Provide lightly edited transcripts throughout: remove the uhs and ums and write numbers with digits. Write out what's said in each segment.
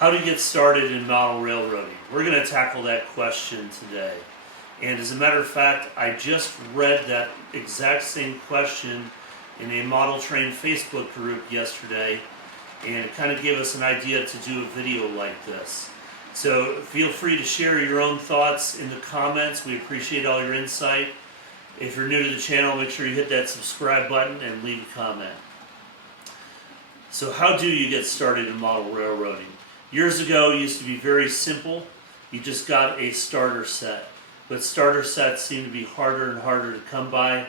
How to get started in model railroading. We're going to tackle that question today. And as a matter of fact, I just read that exact same question in a Model Train Facebook group yesterday, and it kind of gave us an idea to do a video like this. So feel free to share your own thoughts in the comments. We appreciate all your insight. If you're new to the channel, make sure you hit that subscribe button and leave a comment. So how do you get started in model railroading? Years ago, it used to be very simple. You just got a starter set. But starter sets seem to be harder and harder to come by.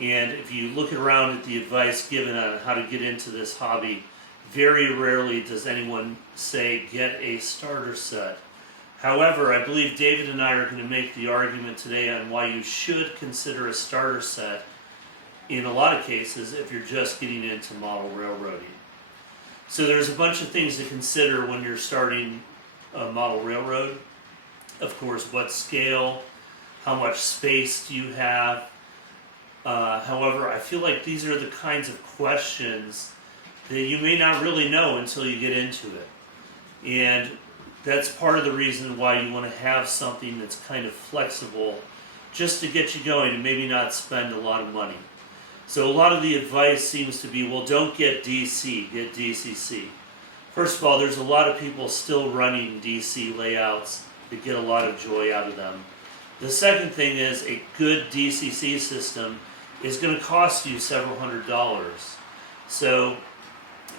And if you look around at the advice given on how to get into this hobby, very rarely does anyone say, get a starter set. However, I believe David and I are going to make the argument today on why you should consider a starter set in a lot of cases if you're just getting into model railroading. So there's a bunch of things to consider when you're starting a model railroad. Of course, what scale, how much space do you have? However, I feel like these are the kinds of questions that you may not really know until you get into it. And that's part of the reason why you want to have something that's kind of flexible just to get you going and maybe not spend a lot of money. So a lot of the advice seems to be, well, don't get DC, get DCC. First of all, there's a lot of people still running DC layouts that get a lot of joy out of them. The second thing is a good DCC system is going to cost you several $100s. So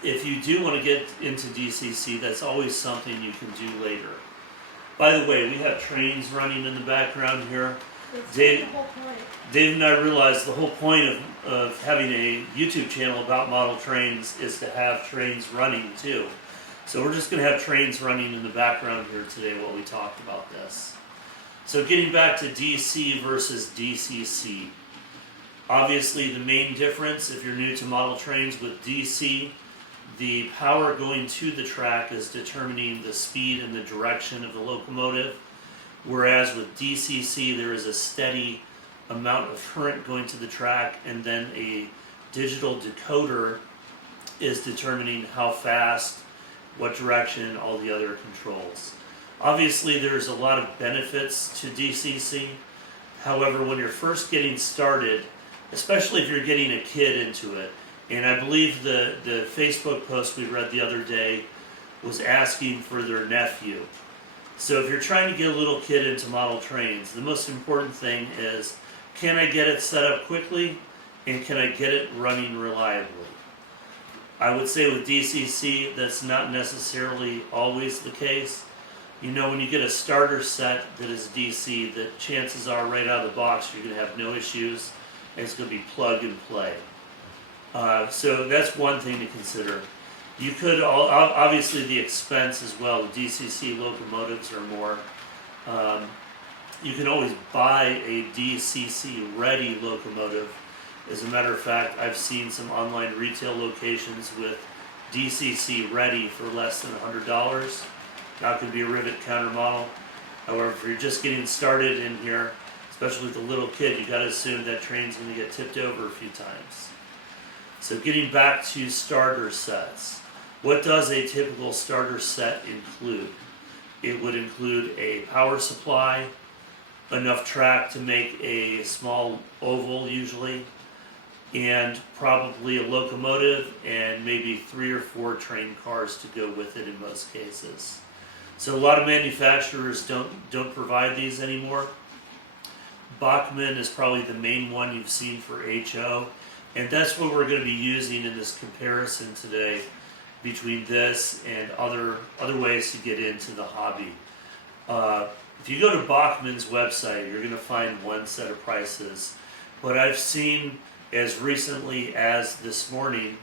if you do want to get into DCC, that's always something you can do later. By the way, we have trains running in the background here. Dave and I realized the whole point of having a YouTube channel about model trains is to have trains running too. So we're just going to have trains running in the background here today while we talk about this. So getting back to DC versus DCC. Obviously the main difference, if you're new to model trains, with DC, the power going to the track is determining the speed and the direction of the locomotive. Whereas with DCC, there is a steady amount of current going to the track, and then a digital decoder is determining how fast, what direction, all the other controls. Obviously, there's a lot of benefits to DCC. However, when you're first getting started, especially if you're getting a kid into it, and I believe the Facebook post we read the other day was asking for their nephew. So if you're trying to get a little kid into model trains, the most important thing is, can I get it set up quickly, and can I get it running reliably? I would say with DCC, that's not necessarily always the case. You know, when you get a starter set that is DC, the chances are right out of the box you're going to have no issues, and it's going to be plug and play. So that's one thing to consider. You could, obviously the expense as well, the DCC locomotives are more. You can always buy a DCC ready locomotive. As a matter of fact, I've seen some online retail locations with DCC ready for less than $100. That could be a rivet counter model. However, if you're just getting started in here, especially with a little kid, you got to assume that train's going to get tipped over a few times. So getting back to starter sets. What does a typical starter set include? It would include a power supply, enough track to make a small oval usually, and probably a locomotive and maybe 3 or 4 train cars to go with it in most cases. So a lot of manufacturers don't provide these anymore. Bachmann is probably the main one you've seen for HO, and that's what we're going to be using in this comparison today between this and other ways to get into the hobby. If you go to Bachmann's website, you're going to find one set of prices. But I've seen as recently as this morning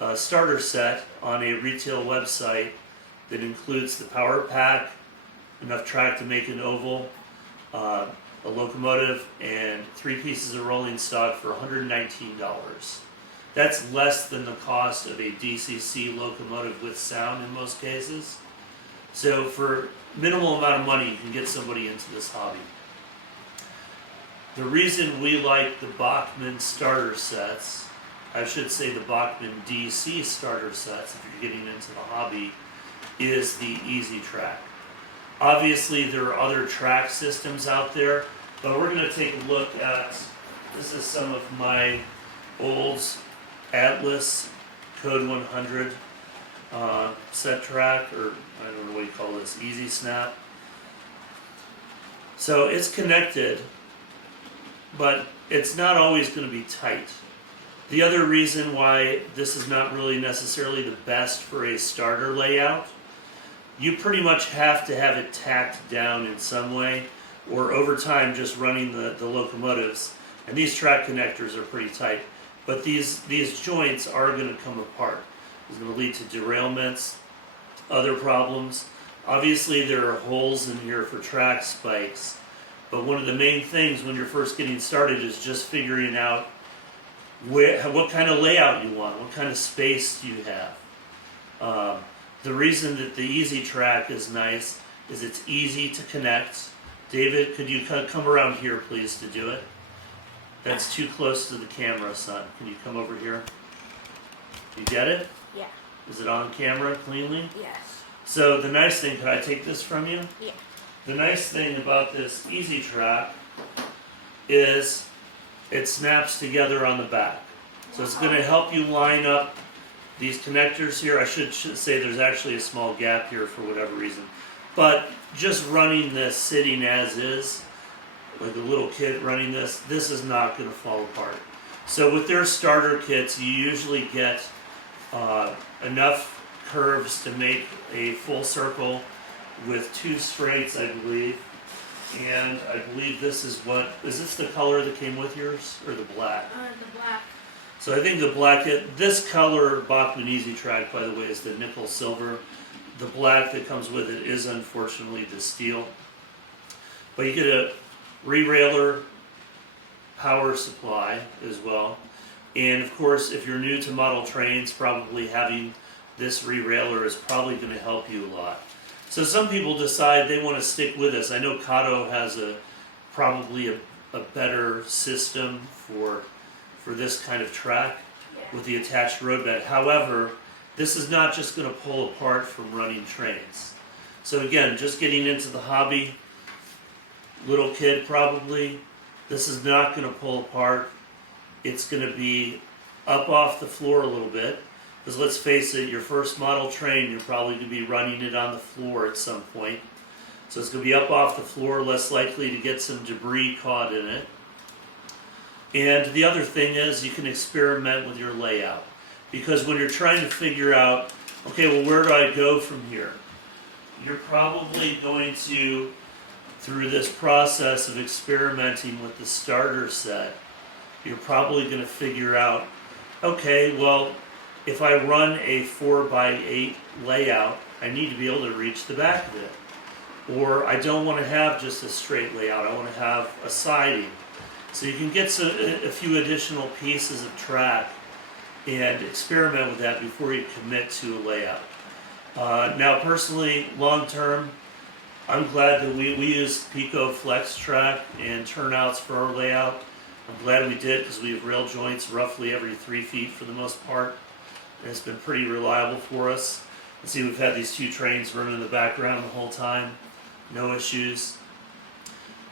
a starter set on a retail website that includes the power pack, enough track to make an oval, a locomotive, and 3 pieces of rolling stock for $119. That's less than the cost of a DCC locomotive with sound in most cases. So for minimal amount of money, you can get somebody into this hobby. The reason we like the Bachmann starter sets, I should say the Bachmann DC starter sets if you're getting into the hobby, is the Easy Track. Obviously there are other track systems out there, but we're going to take a look at, this is some of my old Atlas Code 100 set track, or I don't know what you call this, Easy Snap. So it's connected, but it's not always going to be tight. The other reason why this is not really necessarily the best for a starter layout, you pretty much have to have it tacked down in some way, or over time just running the locomotives. And these track connectors are pretty tight, but these joints are going to come apart. It's going to lead to derailments, other problems. Obviously there are holes in here for track spikes, but one of the main things when you're first getting started is just figuring out what kind of layout you want, what kind of space do you have. The reason that the Easy Track is nice is it's easy to connect. David, could you come around here please to do it? That's too close to the camera, son. Can you come over here? You get it? Yeah. Is it on camera cleanly? Yes. So the nice thing, can I take this from you? Yeah. The nice thing about this Easy Track is it snaps together on the back. So it's going to help you line up these connectors here. I should say there's actually a small gap here for whatever reason. But just running this sitting as is, like a little kid running this is not going to fall apart. So with their starter kits, you usually get enough curves to make a full circle with 2 straights, I believe. And I believe this is this the color that came with yours, or the black? The black. So I think the black, this color Bachmann Easy Track, by the way, is the nickel silver. The black that comes with it is unfortunately the steel. But you get a re-railer power supply as well. And of course, if you're new to model trains, probably having this re-railer is probably going to help you a lot. So some people decide they want to stick with this. I know Kato has probably a better system for this kind of track with the attached roadbed. However, this is not just going to pull apart from running trains. So again, just getting into the hobby, little kid probably, this is not going to pull apart. It's going to be up off the floor a little bit. Because let's face it, your first model train, you're probably going to be running it on the floor at some point. So it's going to be up off the floor, less likely to get some debris caught in it. And the other thing is you can experiment with your layout. Because when you're trying to figure out, okay, well, where do I go from here? You're probably going to, through this process of experimenting with the starter set, you're probably going to figure out, okay, well, if I run a 4x8 layout, I need to be able to reach the back of it. Or I don't want to have just a straight layout, I want to have a siding. So you can get a few additional pieces of track and experiment with that before you commit to a layout. Now personally, long term, I'm glad that we used Pico Flex Track and turnouts for our layout. I'm glad we did because we have rail joints roughly every 3 feet for the most part. And it's been pretty reliable for us. You see, we've had these 2 trains running in the background the whole time, no issues.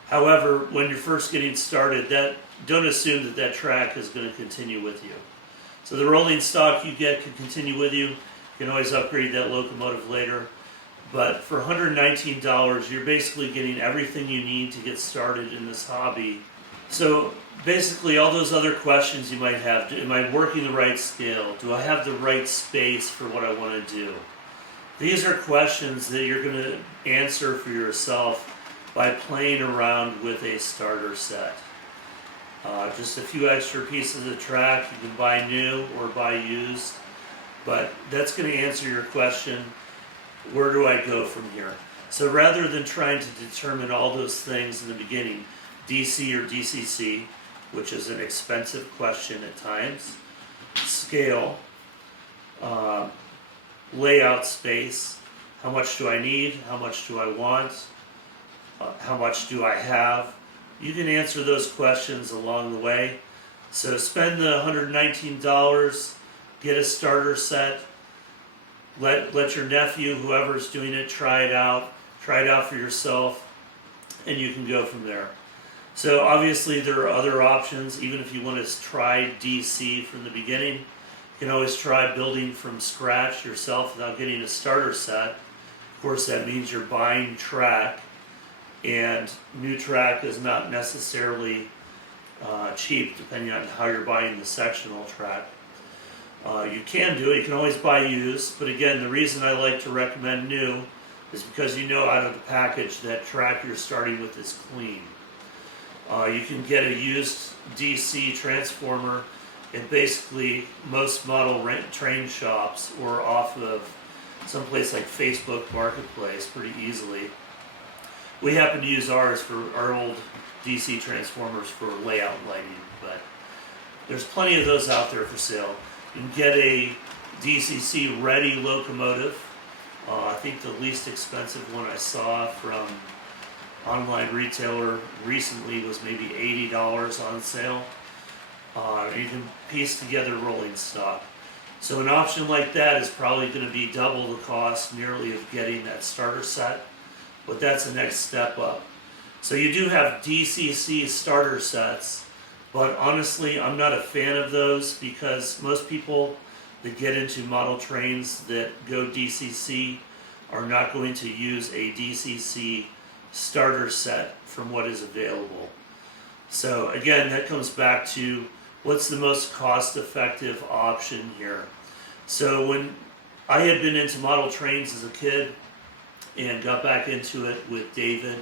However, when you're first getting started, don't assume that track is going to continue with you. So the rolling stock you get can continue with you. You can always upgrade that locomotive later. But for $119, you're basically getting everything you need to get started in this hobby. So basically all those other questions you might have, am I working the right scale? Do I have the right space for what I want to do? These are questions that you're going to answer for yourself by playing around with a starter set. Just a few extra pieces of track, you can buy new or buy used, but that's going to answer your question, where do I go from here? So rather than trying to determine all those things in the beginning, DC or DCC, which is an expensive question at times, scale, layout space, how much do I need, how much do I want, how much do I have? You can answer those questions along the way. So spend the $119, get a starter set, let your nephew, whoever's doing it, try it out for yourself, and you can go from there. So obviously there are other options. Even if you want to try DC from the beginning, you can always try building from scratch yourself without getting a starter set. Of course, that means you're buying track, and new track is not necessarily cheap, depending on how you're buying the sectional track. You can do it. You can always buy used, but again, the reason I like to recommend new is because you know out of the package that track you're starting with is clean. You can get a used DC transformer in basically most model train shops or off of someplace like Facebook Marketplace pretty easily. We happen to use ours for our old DC transformers for layout lighting, but there's plenty of those out there for sale. You can get a DCC ready locomotive. I think the least expensive one I saw from online retailer recently was maybe $80 on sale. You can piece together rolling stock. So an option like that is probably going to be double the cost nearly of getting that starter set, but that's the next step up. So you do have DCC starter sets, but honestly I'm not a fan of those because most people that get into model trains that go DCC are not going to use a DCC starter set from what is available. So again, that comes back to what's the most cost-effective option here. So when I had been into model trains as a kid and got back into it with David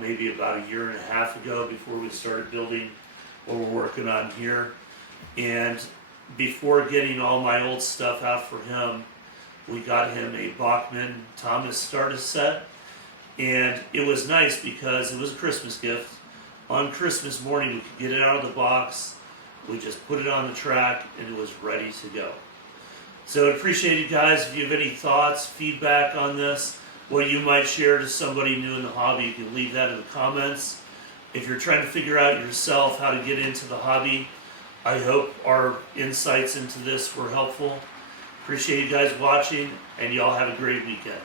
maybe about a year and a half ago before we started building what we're working on here, and before getting all my old stuff out for him, we got him a Bachmann Thomas starter set, and it was nice because it was a Christmas gift. On Christmas morning we could get it out of the box, we just put it on the track, and it was ready to go. So I'd appreciate you guys. If you have any thoughts, feedback on this, what you might share to somebody new in the hobby, you can leave that in the comments. If you're trying to figure out yourself how to get into the hobby, I hope our insights into this were helpful. Appreciate you guys watching, and y'all have a great weekend.